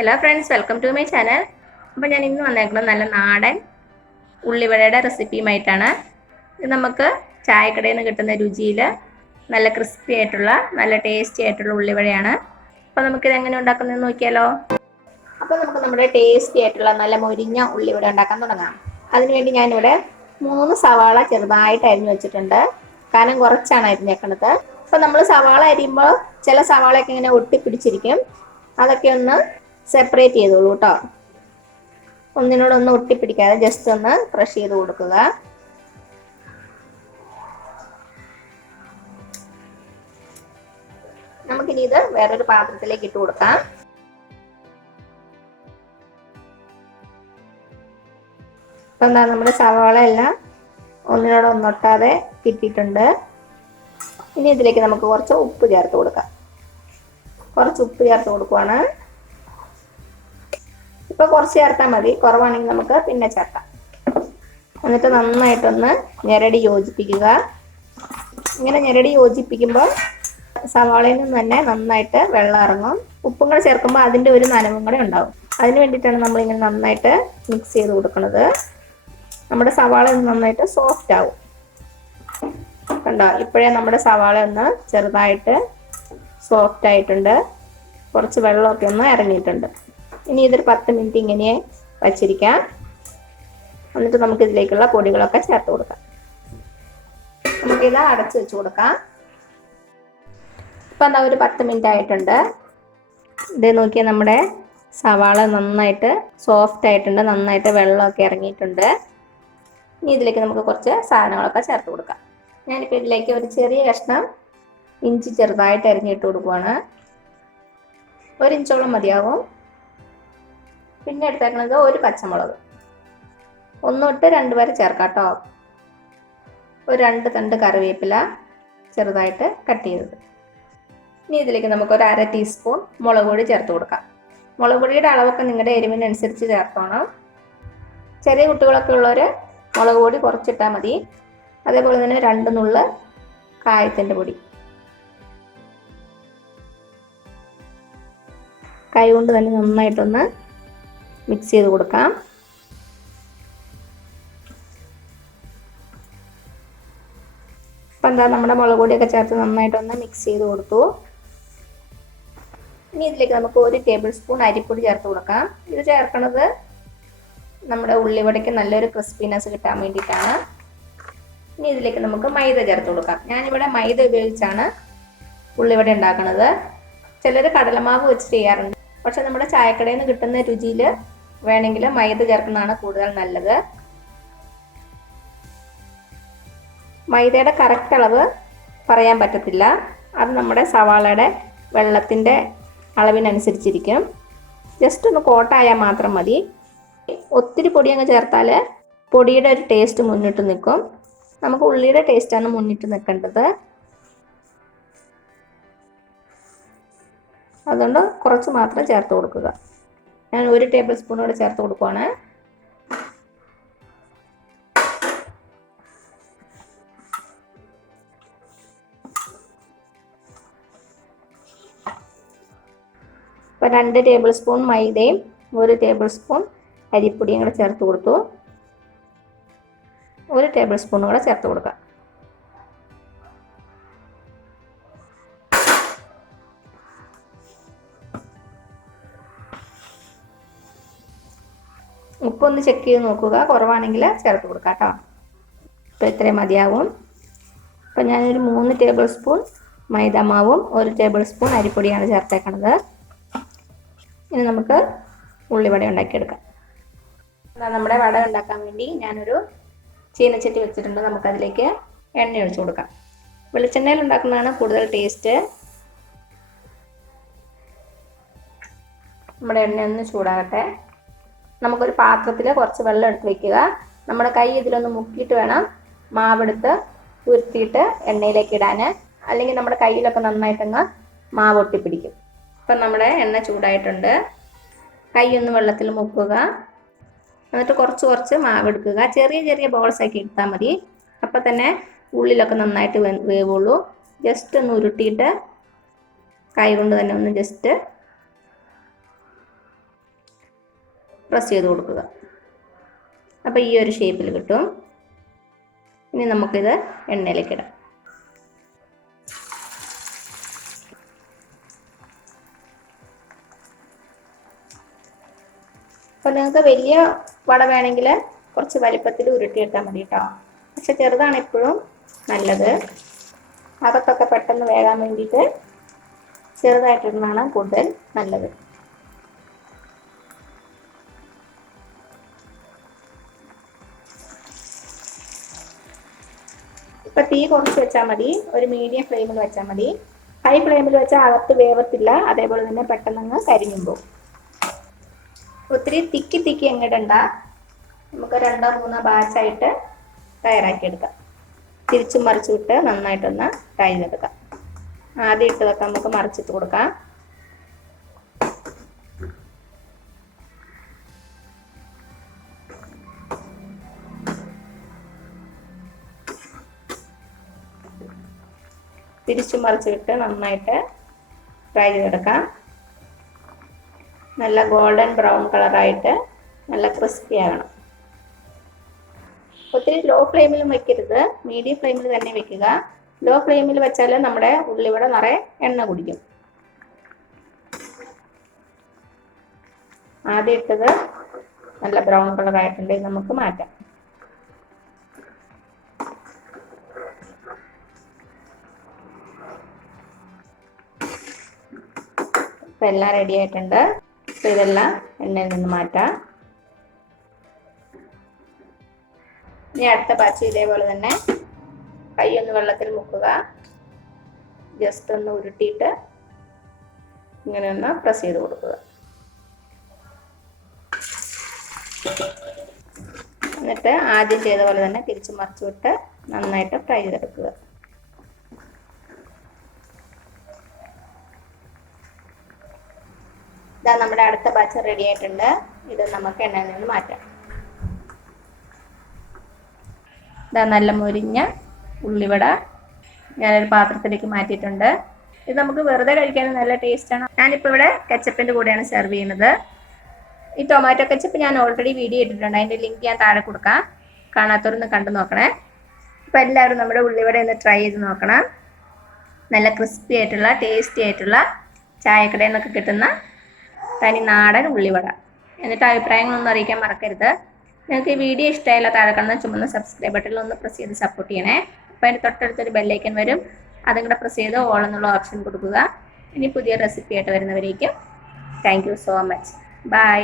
Hello friends, welcome to my channel. അപ്പോൾ ഞാൻ ഇന്ന് വന്നേക്കുന്നത് നല്ല നാടൻ ഉള്ളിവടയുടെ റെസിപ്പിയുമായിട്ടാണ്. ഇത് നമുക്ക് ചായക്കടയിൽ നിന്ന് കിട്ടുന്ന രുചിയിൽ നല്ല ക്രിസ്പി ആയിട്ടുള്ള നല്ല ടേസ്റ്റി ആയിട്ടുള്ള ഉള്ളിവടയാണ്. അപ്പോൾ നമുക്കിത് എങ്ങനെ ഉണ്ടാക്കുന്നതെന്ന് നോക്കിയാലോ. അപ്പോൾ നമുക്ക് നമ്മുടെ ടേസ്റ്റി ആയിട്ടുള്ള നല്ല മൊരിഞ്ഞ ഉള്ളിവട ഉണ്ടാക്കാൻ തുടങ്ങാം. അതിനുവേണ്ടി ഞാനിവിടെ 3 സവാള ചെറുതായിട്ട് അരിഞ്ഞു വെച്ചിട്ടുണ്ട്. കനം കുറച്ചാണ് അരിഞ്ഞേക്കുന്നത്. അപ്പോൾ നമ്മൾ സവാള അരിയുമ്പോൾ ചില സവാളയൊക്കെ ഇങ്ങനെ ഒട്ടിപ്പിടിച്ചിരിക്കും. അതൊക്കെ ഒന്ന് സെപ്പറേറ്റ് ചെയ്തോളൂ കേട്ടോ. ഒന്നിനോടൊന്ന് ഒട്ടിപ്പിടിക്കാതെ ജസ്റ്റ് ഒന്ന് ക്രഷ് ചെയ്ത് കൊടുക്കുക. നമുക്കിനി ഇത് വേറൊരു പാത്രത്തിലേക്ക് ഇട്ട് കൊടുക്കാം. അപ്പം എന്താ, നമ്മുടെ സവാള എല്ലാം ഒന്നിനോടൊന്നൊട്ടാതെ കിട്ടിയിട്ടുണ്ട്. ഇനി ഇതിലേക്ക് നമുക്ക് കുറച്ച് ഉപ്പ് ചേർത്ത് കൊടുക്കാം. കുറച്ച് ഉപ്പ് ചേർത്ത് കൊടുക്കുവാണ്. ഇപ്പോൾ കുറച്ച് ചേർത്താൽ മതി, കുറവാണെങ്കിൽ നമുക്ക് പിന്നെ ചേർക്കാം. എന്നിട്ട് നന്നായിട്ടൊന്ന് ഞെരടി യോജിപ്പിക്കുക. ഇങ്ങനെ ഞെരടി യോജിപ്പിക്കുമ്പോൾ സവാളയിൽ നിന്ന് തന്നെ നന്നായിട്ട് വെള്ളം ഇറങ്ങും. ഉപ്പും കൂടെ ചേർക്കുമ്പോൾ അതിൻ്റെ ഒരു നനവും കൂടെ ഉണ്ടാവും. അതിന് വേണ്ടിയിട്ടാണ് നമ്മളിങ്ങനെ നന്നായിട്ട് മിക്സ് ചെയ്ത് കൊടുക്കുന്നത്. നമ്മുടെ സവാള നന്നായിട്ട് സോഫ്റ്റ് ആവും. കണ്ടോ, ഇപ്പോഴേ നമ്മുടെ സവാള ഒന്ന് ചെറുതായിട്ട് സോഫ്റ്റ് ആയിട്ടുണ്ട്. കുറച്ച് വെള്ളമൊക്കെ ഒന്ന് ഇറങ്ങിയിട്ടുണ്ട്. ഇനി ഇതൊരു 10 മിനിറ്റ് ഇങ്ങനെ വച്ചിരിക്കാം. എന്നിട്ട് നമുക്ക് ഇതിലേക്കുള്ള പൊടികളൊക്കെ ചേർത്ത് കൊടുക്കാം. നമുക്കിത് അടച്ച് വെച്ച് കൊടുക്കാം. ഇപ്പം എന്താ, ഒരു 10 മിനിറ്റ് ആയിട്ടുണ്ട്. ഇത് നോക്കിയാൽ നമ്മുടെ സവാള നന്നായിട്ട് സോഫ്റ്റ് ആയിട്ടുണ്ട്. നന്നായിട്ട് വെള്ളമൊക്കെ ഇറങ്ങിയിട്ടുണ്ട്. ഇനി ഇതിലേക്ക് നമുക്ക് കുറച്ച് സാധനങ്ങളൊക്കെ ചേർത്ത് കൊടുക്കാം. ഞാനിപ്പോൾ ഇതിലേക്ക് ഒരു ചെറിയ കഷ്ണം ഇഞ്ചി ചെറുതായിട്ട് അരിഞ്ഞിട്ട് കൊടുക്കുവാണ്. 1 ഇഞ്ചോളം മതിയാവും. പിന്നെ എടുത്തേക്കുന്നത് ഒരു പച്ചമുളക്, 1 തൊട്ട് 2 വരെ ചേർക്കാം കേട്ടോ. ഒരു 2 തണ്ട് കറിവേപ്പില ചെറുതായിട്ട് കട്ട് ചെയ്തത്. ഇനി ഇതിലേക്ക് നമുക്ക് ഒരു 1/2 ടീസ്പൂൺ മുളക് പൊടി ചേർത്ത് കൊടുക്കാം. മുളക് പൊടിയുടെ അളവൊക്കെ നിങ്ങളുടെ എരിവിനനുസരിച്ച് ചേർത്തോണം. ചെറിയ കുട്ടികളൊക്കെ ഉള്ളവർ മുളക് പൊടി കുറച്ചിട്ടാൽ മതി. അതേപോലെ തന്നെ 2 നുള്ള് കായത്തിൻ്റെ പൊടി. കൈ കൊണ്ട് തന്നെ നന്നായിട്ടൊന്ന് മിക്സ് ചെയ്ത് കൊടുക്കാം. അപ്പം എന്താ, നമ്മുടെ മുളക് പൊടിയൊക്കെ ചേർത്ത് നന്നായിട്ടൊന്ന് മിക്സ് ചെയ്ത് കൊടുത്തു. ഇനി ഇതിലേക്ക് നമുക്ക് 1 ടേബിൾ സ്പൂൺ അരിപ്പൊടി ചേർത്ത് കൊടുക്കാം. ഇത് ചേർക്കണത് നമ്മുടെ ഉള്ളിവടയ്ക്ക് നല്ലൊരു ക്രിസ്പിനെസ് കിട്ടാൻ വേണ്ടിയിട്ടാണ്. ഇനി ഇതിലേക്ക് നമുക്ക് മൈദ ചേർത്ത് കൊടുക്കാം. ഞാനിവിടെ മൈദ ഉപയോഗിച്ചാണ് ഉള്ളിവട ഉണ്ടാക്കുന്നത്. ചിലർ കടലമാവ് വെച്ച് ചെയ്യാറുണ്ട്. പക്ഷെ നമ്മുടെ ചായക്കടയിൽ നിന്ന് കിട്ടുന്ന രുചിയിൽ വേണമെങ്കിൽ മൈദ ചേർക്കുന്നതാണ് കൂടുതൽ നല്ലത്. മൈദയുടെ കറക്റ്റ് അളവ് പറയാൻ പറ്റത്തില്ല. അത് നമ്മുടെ സവാളയുടെ വെള്ളത്തിൻ്റെ അളവിനനുസരിച്ചിരിക്കും. ജസ്റ്റ് ഒന്ന് കോട്ടായാൽ മാത്രം മതി. ഒത്തിരി പൊടി അങ്ങ് ചേർത്താൽ പൊടിയുടെ ഒരു ടേസ്റ്റ് മുന്നിട്ട് നിൽക്കും. നമുക്ക് ഉള്ളിയുടെ ടേസ്റ്റാണ് മുന്നിട്ട് നിൽക്കേണ്ടത്. അതുകൊണ്ട് കുറച്ച് മാത്രം ചേർത്ത് കൊടുക്കുക. ഞാൻ 1 ടേബിൾ സ്പൂൺ കൂടെ ചേർത്ത് കൊടുക്കുവാണ്. ഇപ്പോൾ 2 ടേബിൾ സ്പൂൺ മൈദയും 1 ടേബിൾ സ്പൂൺ അരിപ്പൊടിയും കൂടെ ചേർത്ത് കൊടുത്തു. 1 ടേബിൾ സ്പൂൺ കൂടെ ചേർത്ത് കൊടുക്കാം. ഉപ്പൊന്ന് ചെക്ക് ചെയ്ത് നോക്കുക, കുറവാണെങ്കിൽ ചേർത്ത് കൊടുക്കാം കേട്ടോ. ഇപ്പോൾ ഇത്രയും മതിയാവും. അപ്പോൾ ഞാനൊരു 3 ടേബിൾ സ്പൂൺ മൈദാമാവും 1 ടേബിൾ സ്പൂൺ അരിപ്പൊടിയാണ് ചേർത്തേക്കണത്. ഇനി നമുക്ക് ഉള്ളിവട ഉണ്ടാക്കിയെടുക്കാം. നമ്മുടെ വട ഉണ്ടാക്കാൻ വേണ്ടി ഞാനൊരു ചീനച്ചട്ടി വെച്ചിട്ടുണ്ട്. നമുക്കതിലേക്ക് എണ്ണ ഒഴിച്ച് കൊടുക്കാം. വെളിച്ചെണ്ണയിൽ ഉണ്ടാക്കുന്നതാണ് കൂടുതൽ ടേസ്റ്റ്. നമ്മുടെ എണ്ണ ഒന്ന് ചൂടാകട്ടെ. നമുക്കൊരു പാത്രത്തിൽ കുറച്ച് വെള്ളം എടുത്ത് വയ്ക്കുക. നമ്മുടെ കൈ ഇതിലൊന്ന് മുക്കിയിട്ട് വേണം മാവെടുത്ത് ഉരുത്തിയിട്ട് എണ്ണയിലേക്ക് ഇടാൻ. അല്ലെങ്കിൽ നമ്മുടെ കയ്യിലൊക്കെ നന്നായിട്ടങ്ങ് മാവ് ഒട്ടിപ്പിടിക്കും. അപ്പം നമ്മുടെ എണ്ണ ചൂടായിട്ടുണ്ട്. കൈ ഒന്ന് വെള്ളത്തിൽ മുക്കുക. എന്നിട്ട് കുറച്ച് കുറച്ച് മാവ് എടുക്കുക. ചെറിയ ചെറിയ ബോൾസ് ആക്കി എടുത്താൽ മതി. അപ്പം തന്നെ ഉള്ളിലൊക്കെ നന്നായിട്ട് വേവുള്ളൂ. ജസ്റ്റ് ഒന്ന് ഉരുട്ടിയിട്ട് കൈ കൊണ്ട് തന്നെ ഒന്ന് ജസ്റ്റ് പ്രസ് ചെയ്ത് കൊടുക്കുക. അപ്പോൾ ഈ ഒരു ഷേപ്പിൽ കിട്ടും. ഇനി നമുക്കിത് എണ്ണയിലേക്ക് ഇടാം. അപ്പോൾ നിങ്ങൾക്ക് വലിയ വട വേണമെങ്കിൽ കുറച്ച് വലിപ്പത്തിൽ ഉരുട്ടിയെടുത്താൽ മതി കേട്ടോ. പക്ഷെ ചെറുതാണ് എപ്പോഴും നല്ലത്. അകത്തൊക്കെ പെട്ടെന്ന് വേകാൻ വേണ്ടിയിട്ട് ചെറുതായിട്ടിരുന്നാണ് കൂടുതൽ നല്ലത്. ഇപ്പം തീ കുറച്ച് വെച്ചാൽ മതി, ഒരു മീഡിയം ഫ്ലെയിമിൽ വെച്ചാൽ മതി. ഹൈ ഫ്ലെയിമിൽ വെച്ചാൽ അകത്ത് വേവത്തില്ല, അതേപോലെ തന്നെ പെട്ടെന്ന് കരിഞ്ഞും പോകും. ഒത്തിരി തിക്കി എങ്ങിടണ്ട, നമുക്ക് 2-3 ബാച്ചായിട്ട് തയ്യാറാക്കിയെടുക്കാം. തിരിച്ചും മറിച്ചു വിട്ട് നന്നായിട്ടൊന്ന് ഫ്രൈ ചെയ്തെടുക്കാം. ആദ്യം ഇട്ടതൊക്കെ നമുക്ക് മറിച്ചിട്ട് കൊടുക്കാം. തിരിച്ചും മറിച്ചിട്ട് നന്നായിട്ട് ഫ്രൈ ചെയ്തെടുക്കാം. നല്ല ഗോൾഡൻ ബ്രൗൺ കളറായിട്ട് നല്ല ക്രിസ്പി ആകണം. ഒത്തിരി ലോ ഫ്ലെയിമിലും വെക്കരുത്, മീഡിയം ഫ്ലെയിമിൽ തന്നെ വെക്കുക. ലോ ഫ്ലെയിമിൽ വെച്ചാൽ നമ്മുടെ ഉള്ളിവട നിറയെ എണ്ണ കുടിക്കും. ആദ്യം ഇട്ടത് നല്ല ബ്രൗൺ കളറായിട്ടുണ്ട്, നമുക്ക് മാറ്റാം. ഇപ്പം എല്ലാം റെഡി ആയിട്ടുണ്ട്. അപ്പോൾ ഇതെല്ലാം എണ്ണയിൽ നിന്ന് മാറ്റാം. ഇനി അടുത്ത ബാച്ച് ഇതേപോലെ തന്നെ കൈ ഒന്ന് വെള്ളത്തിൽ മുക്കുക. ജസ്റ്റ് ഒന്ന് ഉരുട്ടിയിട്ട് ഇങ്ങനെ ഒന്ന് പ്രസ് ചെയ്ത് കൊടുക്കുക. എന്നിട്ട് ആദ്യം ചെയ്ത പോലെ തന്നെ തിരിച്ച് മറിച്ചു വിട്ട് നന്നായിട്ട് ഫ്രൈ ചെയ്തെടുക്കുക. ഇതാ നമ്മുടെ അടുത്ത ബാച്ച് റെഡി ആയിട്ടുണ്ട്. ഇത് നമുക്ക് എണ്ണയിൽ നിന്ന് മാറ്റാം. ഇതാ നല്ല മൊരിഞ്ഞ ഉള്ളിവട ഞാനൊരു പാത്രത്തിലേക്ക് മാറ്റിയിട്ടുണ്ട്. ഇത് നമുക്ക് വെറുതെ കഴിക്കാൻ നല്ല ടേസ്റ്റാണ്. ഞാനിപ്പോൾ ഇവിടെ കെച്ചപ്പിൻ്റെ കൂടെയാണ് സെർവ് ചെയ്യുന്നത്. ഈ ടൊമാറ്റോ കെച്ചപ്പ് ഞാൻ ഓൾറെഡി വീഡിയോ ഇട്ടിട്ടുണ്ട്, അതിൻ്റെ ലിങ്ക് ഞാൻ താഴെ കൊടുക്കാം. കാണാത്തവരൊന്ന് കണ്ടു നോക്കണേ. അപ്പോൾ എല്ലാവരും നമ്മുടെ ഉള്ളിവട ഒന്ന് ട്രൈ ചെയ്ത് നോക്കണം. നല്ല ക്രിസ്പി ആയിട്ടുള്ള ടേസ്റ്റി ആയിട്ടുള്ള ചായക്കടയിൽ നിന്നൊക്കെ കിട്ടുന്ന തനി നാടൻ ഉള്ളിവട. എന്നിട്ട് അഭിപ്രായങ്ങളൊന്നും അറിയിക്കാൻ മറക്കരുത്. നിങ്ങൾക്ക് ഈ വീഡിയോ ഇഷ്ടമായില്ല, താഴെ കാണുന്ന ചുമന്ന സബ്സ്ക്രൈബ് ബട്ടണിൽ ഒന്ന് പ്രസ് ചെയ്ത് സപ്പോർട്ട് ചെയ്യണേ. അപ്പോൾ അതിൻ്റെ തൊട്ടടുത്തൊരു ബെല്ലൈക്കൻ വരും, അതും കൂടെ പ്രസ് ചെയ്ത് ഓൾ എന്നുള്ള ഓപ്ഷൻ കൊടുക്കുക. ഇനി പുതിയ റെസിപ്പി ആയിട്ട് വരുന്നവരേക്കും thank you so much. By.